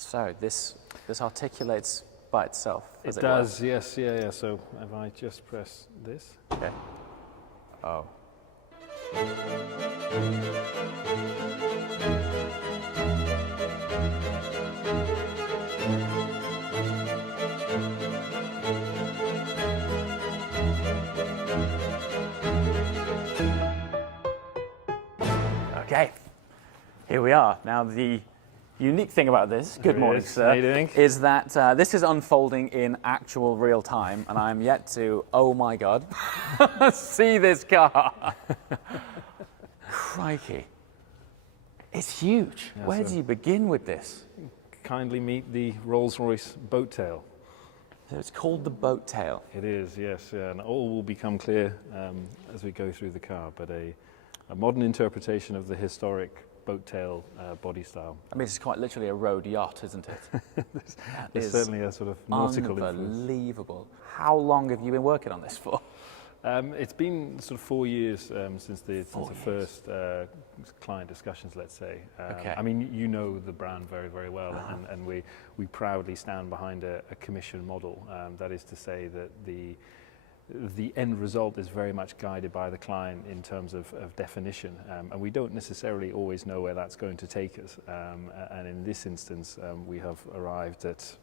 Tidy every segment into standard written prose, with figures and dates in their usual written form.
So this articulates by itself, as It it were. does, yes, yeah. So if I just press this. Okay. Oh. Okay, here we are. Now the unique thing about this, good morning, sir, How you doing? is that this is unfolding in actual real time, and I'm yet to, oh my God, see this car. Crikey. It's huge. Yeah, Where so- do you begin with this? Kindly meet the Rolls-Royce boat tail. So it's called the boat tail. It is, yes, yeah, and all will become clear as we go through the car, but a modern interpretation of the historic boat tail body style. I mean, it's quite literally a road yacht, isn't it? That There's is certainly a sort of nautical influence. unbelievable. How long have you been working on this for? It's been sort of 4 years since the years. first client discussions, let's say. Okay. I mean, you know the brand very, very well, and we proudly stand behind a commission model. That is to say that the end result is very much guided by the client in terms of definition, and we don't necessarily always know where that's going to take us. And in this instance, we have arrived at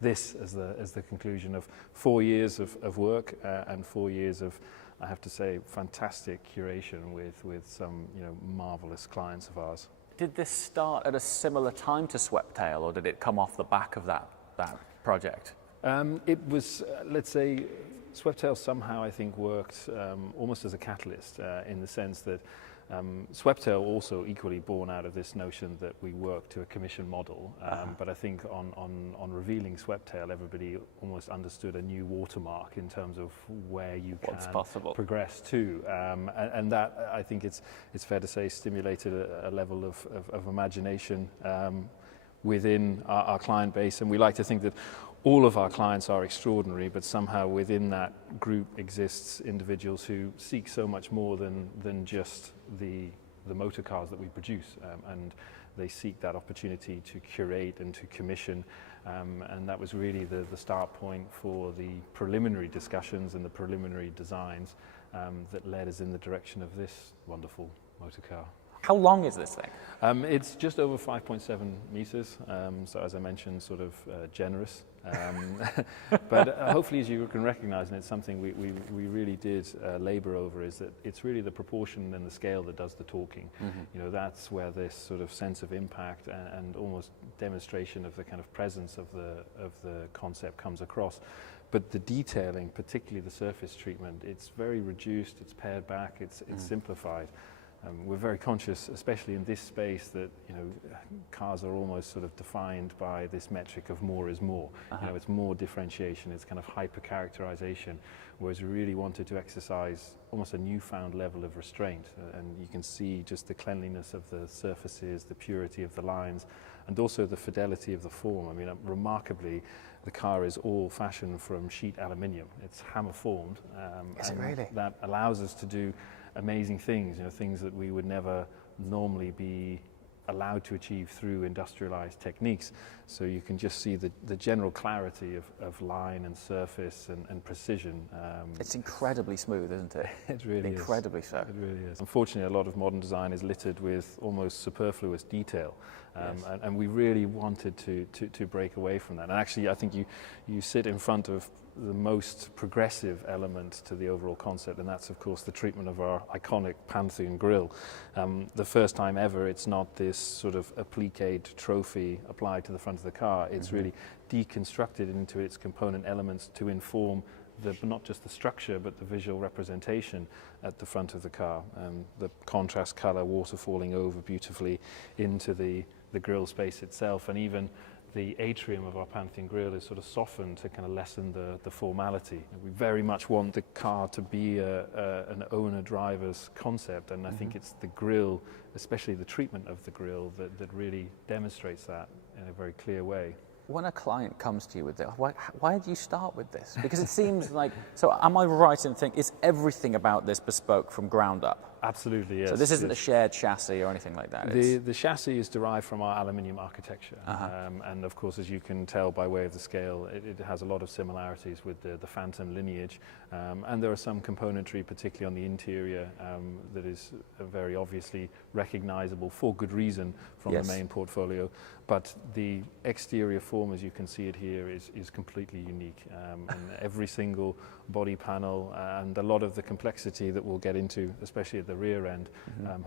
this as the conclusion of 4 years of work and 4 years of, I have to say, fantastic curation with some marvelous clients of ours. Did this start at a similar time to Sweptail, or did it come off the back of that project? It was, let's say, Sweptail somehow, I think, worked almost as a catalyst in the sense that Sweptail also equally born out of this notion that we work to a commission model. But I think on revealing Sweptail, everybody almost understood a new watermark in terms of where you can progress to. And that, I think it's fair to say, stimulated a level of imagination within our client base. And we like to think that all of our clients are extraordinary, but somehow within that group exists individuals who seek so much more than just the motor cars that we produce, and they seek that opportunity to curate and to commission, and that was really the start point for the preliminary discussions and the preliminary designs that led us in the direction of this wonderful motor car. How long is this thing? It's just over 5.7 meters, so as I mentioned, sort of generous. But hopefully, as you can recognize, and it's something we really did labor over, is that it's really the proportion and the scale that does the talking. Mm-hmm. That's where this sort of sense of impact and almost demonstration of the kind of presence of the concept comes across. But the detailing, particularly the surface treatment, it's very reduced, it's pared back, it's simplified. We're very conscious, especially in this space, that cars are almost sort of defined by this metric of more is more. It's more differentiation, it's kind of hyper characterization, whereas we really wanted to exercise almost a newfound level of restraint. And you can see just the cleanliness of the surfaces, the purity of the lines, and also the fidelity of the form. I mean, remarkably, the car is all fashioned from sheet aluminium. It's hammer formed. Is it really? That allows us to do amazing things, things that we would never normally be allowed to achieve through industrialized techniques. So you can just see the general clarity of line and surface and precision. It's incredibly smooth, isn't it? It really is. Incredibly so. It really is. Unfortunately, a lot of modern design is littered with almost superfluous detail. Yes. And we really wanted to break away from that. And actually, I think you sit in front of the most progressive element to the overall concept, and that's of course the treatment of our iconic Pantheon grille. The first time ever, it's not this sort of appliqued trophy applied to the front of the car. It's really deconstructed into its component elements to inform not just the structure but the visual representation at the front of the car. The contrast color waterfalling over beautifully into the grille space itself, and even the atrium of our Pantheon grille is sort of softened to kind of lessen the formality. We very much want the car to be an owner-driver's concept, and I think it's the grille, especially the treatment of the grille, that really demonstrates that in a very clear way. when a client comes to you with this, why do you start with this? Because it seems like, so am I right in thinking, is everything about this bespoke from ground up? Absolutely, yes. So this isn't a shared chassis or anything like that? The chassis is derived from our aluminium architecture. And of course, as you can tell by way of the scale, it has a lot of similarities with the Phantom lineage. And there are some componentry, particularly on the interior, that is very obviously recognizable for good reason from the main portfolio. But the exterior form, as you can see it here, is completely unique. And every single body panel and a lot of the complexity that we'll get into, especially at the rear end,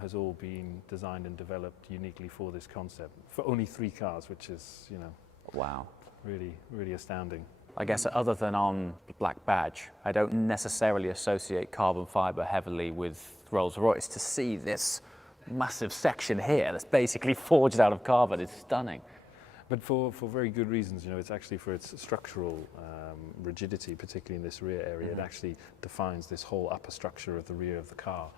has all been designed and developed uniquely for this concept. For only 3 cars, which is, you know, wow, really, really astounding. I guess other than on Black Badge, I don't necessarily associate carbon fiber heavily with Rolls-Royce. To see this massive section here that's basically forged out of carbon is stunning. But for very good reasons, you know, it's actually for its structural rigidity, particularly in this rear area. It actually defines this whole upper structure of the rear of the car,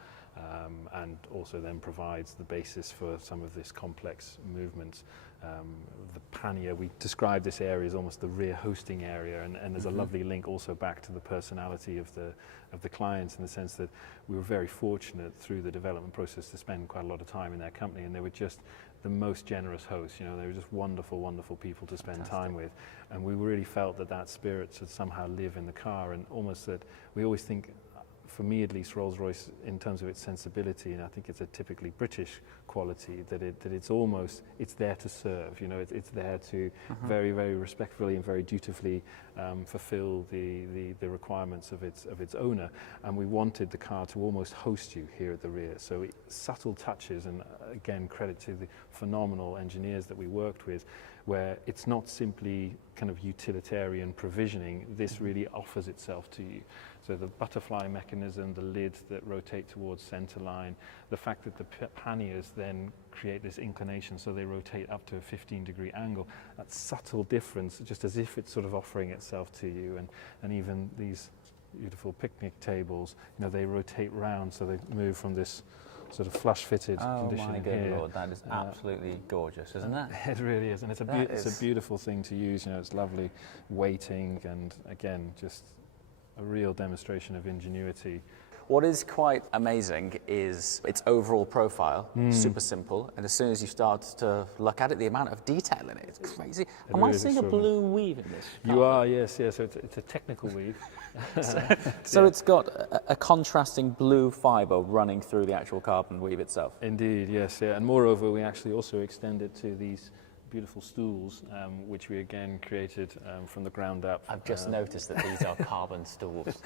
and also then provides the basis for some of this complex movement. The pannier, we describe this area as almost the rear hosting area, and there's a lovely link also back to the personality of the clients, in the sense that we were very fortunate through the development process to spend quite a lot of time in their company, and they were just the most generous hosts. You know, they were just wonderful, wonderful people to spend time with, and we really felt that spirit should somehow live in the car, and almost that we always think, for me at least, Rolls-Royce, in terms of its sensibility, and I think it's a typically British quality, that it's there to serve. You know, it's there to very, very respectfully and very dutifully fulfill the requirements of its owner. And we wanted the car to almost host you here at the rear. So subtle touches, and again, credit to the phenomenal engineers that we worked with, where it's not simply kind of utilitarian provisioning. This really offers itself to you. So the butterfly mechanism, the lid that rotate towards center line, the fact that the panniers then create this inclination so they rotate up to a 15-degree angle, that subtle difference, just as if it's sort of offering itself to you. And even these beautiful picnic tables, you know, they rotate round, so they move from this sort of flush-fitted condition. Oh my good Lord, that is absolutely gorgeous, isn't it? It really is, and it's a beautiful thing to use. You know, it's lovely weighting, and again, just a real demonstration of ingenuity. What is quite amazing is its overall profile, super simple, and as soon as you start to look at it, the amount of detail in it, it's crazy. Am I seeing a blue weave in this? You are, yes, so it's a technical weave. So it's got a contrasting blue fibre running through the actual carbon weave itself. Indeed, yes, yeah, and moreover, we actually also extend it to these beautiful stools, which we again created from the ground up. I've just noticed that these are carbon stools.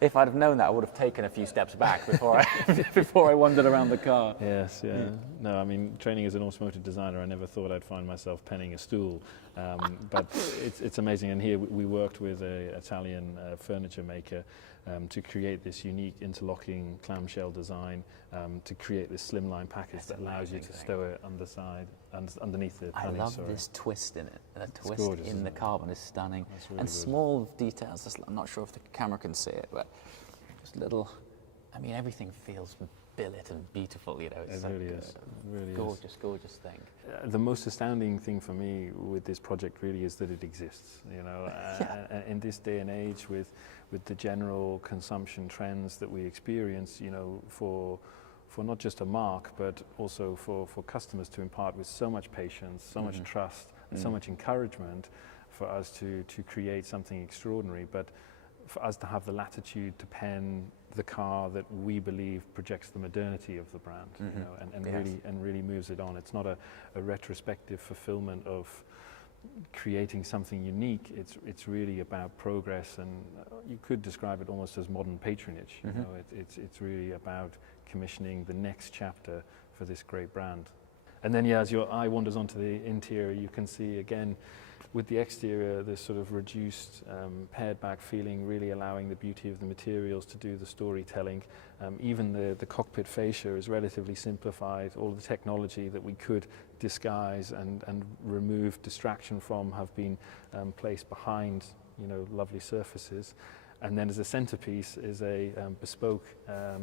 If I'd have known that, I would have taken a few steps back before I wandered around the car. Yes, yeah. No, I mean, training as an automotive designer, I never thought I'd find myself penning a stool. But it's amazing. And here we worked with an Italian furniture maker to create this unique interlocking clamshell design, to create this slimline package that allows you to stow it underneath the panel. I love this twist in it. The twist gorgeous, in the carbon is stunning. Really and good. Small details, I'm not sure if the camera can see it, but just little, I mean, everything feels billet and beautiful, you know. It's it really is. Really gorgeous, gorgeous thing. The most astounding thing for me with this project really is that it exists. You know, in this day and age, with the general consumption trends that we experience, you know, for not just a mark, but also for customers to impart with so much patience, so much trust, and so much encouragement for us to create something extraordinary, but for us to have the latitude to pen the car that we believe projects the modernity of the brand, you know, and really moves it on. It's not a retrospective fulfillment of creating something unique. It's really about progress, and you could describe it almost as modern patronage. You know, it's really about commissioning the next chapter for this great brand. And then, as your eye wanders onto the interior, you can see again with the exterior this sort of reduced, pared back feeling, really allowing the beauty of the materials to do the storytelling. Even the cockpit fascia is relatively simplified. All the technology that we could disguise and remove distraction from have been placed behind, you know, lovely surfaces. And then as a centerpiece is a bespoke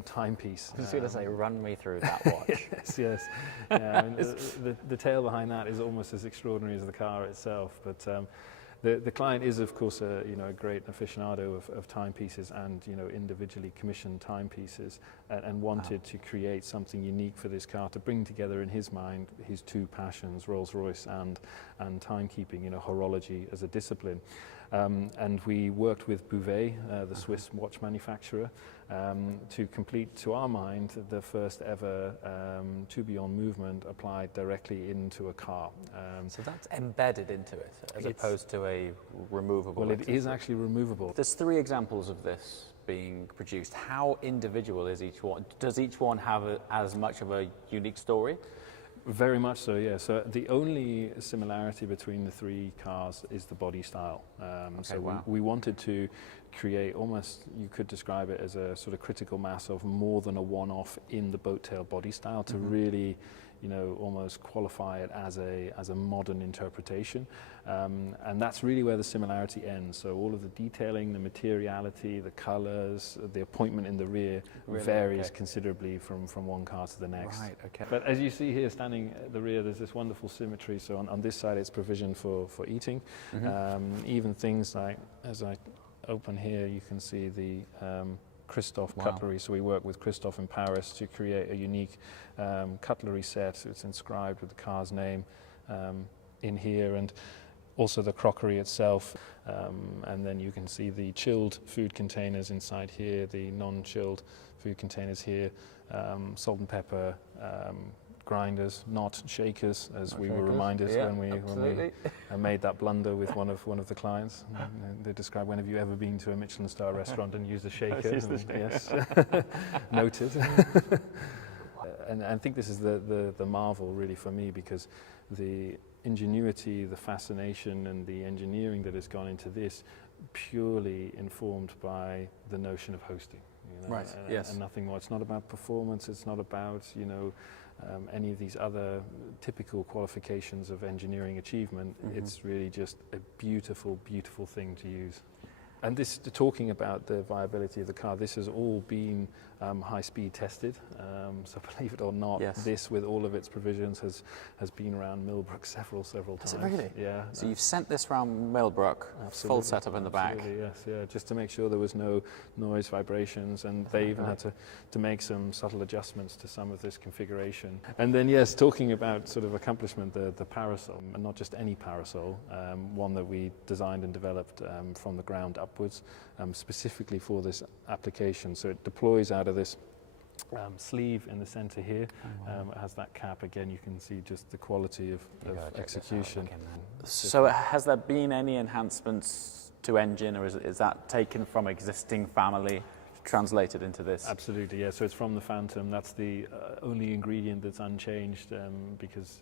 timepiece. I was going to say, run me through that watch. Yes. Yeah, I mean, the tale behind that is almost as extraordinary as the car itself. But the client is, of course, a great aficionado of timepieces and individually commissioned timepieces, and wanted to create something unique for this car to bring together in his mind his two passions, Rolls-Royce and timekeeping, horology as a discipline. And we worked with Bouvet, the Swiss watch manufacturer, to complete, to our mind, the first ever tourbillon movement applied directly into a car. So that's embedded into it, as opposed to a removable. Well, it is actually removable. There's 3 examples of this being produced. How individual is each one? Does each one have as much of a unique story? Very much so, yeah. So the only similarity between the 3 cars is the body style. We wanted to create almost, you could describe it as a sort of critical mass of more than a one-off in the boat tail body style to really, almost qualify it as a modern interpretation. And that's really where the similarity ends. So all of the detailing, the materiality, the colors, the appointment in the rear varies considerably from one car to the next. Right, okay. But as you see here, standing at the rear, there's this wonderful symmetry. So on this side, it's provision for eating. Even things like, as I open here, you can see the Christophe cutlery. So we work with Christophe in Paris to create a unique cutlery set. It's inscribed with the car's name in here, and also the crockery itself. And then you can see the chilled food containers inside here, the non-chilled food containers here, salt and pepper grinders, not shakers, as we were reminded when we made that blunder with one of the clients. They described, when have you ever been to a Michelin star restaurant and used a shaker? Yes, noted. And I think this is the marvel really for me, because the ingenuity, the fascination and the engineering that has gone into this purely informed by the notion of hosting. Right, yes. And nothing more. It's not about performance, it's not about, any of these other typical qualifications of engineering achievement. It's really just a beautiful, beautiful thing to use. And this, talking about the viability of the car, this has all been high-speed tested. So believe it or not, this, with all of its provisions, has been around Millbrook several times. Is it really? Yeah. So you've sent this round Millbrook, full setup in the back. Yes, yeah, just to make sure there was no noise, vibrations, and they even had to make some subtle adjustments to some of this configuration. And then, yes, talking about sort of accomplishment, the parasol, and not just any parasol, one that we designed and developed from the ground upwards, specifically for this application. So it deploys out of this sleeve in the center here. It has that cap. Again, you can see just the quality of execution. So has there been any enhancements to engine, or is that taken from existing family, translated into this? Absolutely, yeah. So it's from the Phantom. That's the only ingredient that's unchanged, because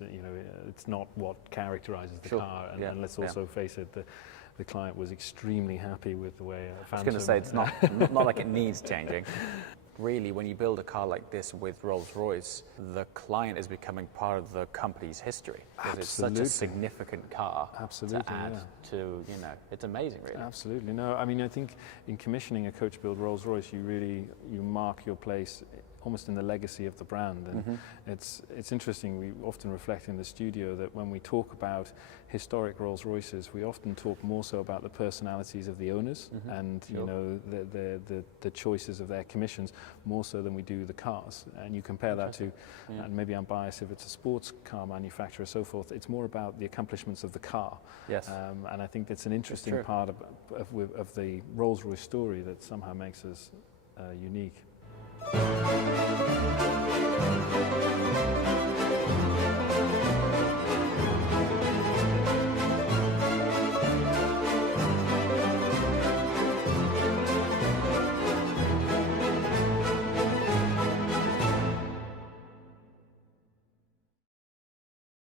it's not what characterizes the car. And let's also face it, the client was extremely happy with the way Phantom. I was going to say, it's not like it needs changing. Really, when you build a car like this with Rolls-Royce, the client is becoming part of the company's history. Because it's such a significant car to add to, it's amazing, really. Absolutely. No, I mean, I think in commissioning a coach-build Rolls-Royce, you mark your place almost in the legacy of the brand. And it's interesting, we often reflect in the studio that when we talk about historic Rolls-Royces, we often talk more so about the personalities of the owners and the choices of their commissions, more so than we do the cars. And you compare that to, and maybe I'm biased if it's a sports car manufacturer, so forth, it's more about the accomplishments of the car. Yes. And I think that's an interesting part of the Rolls-Royce story that somehow makes us unique.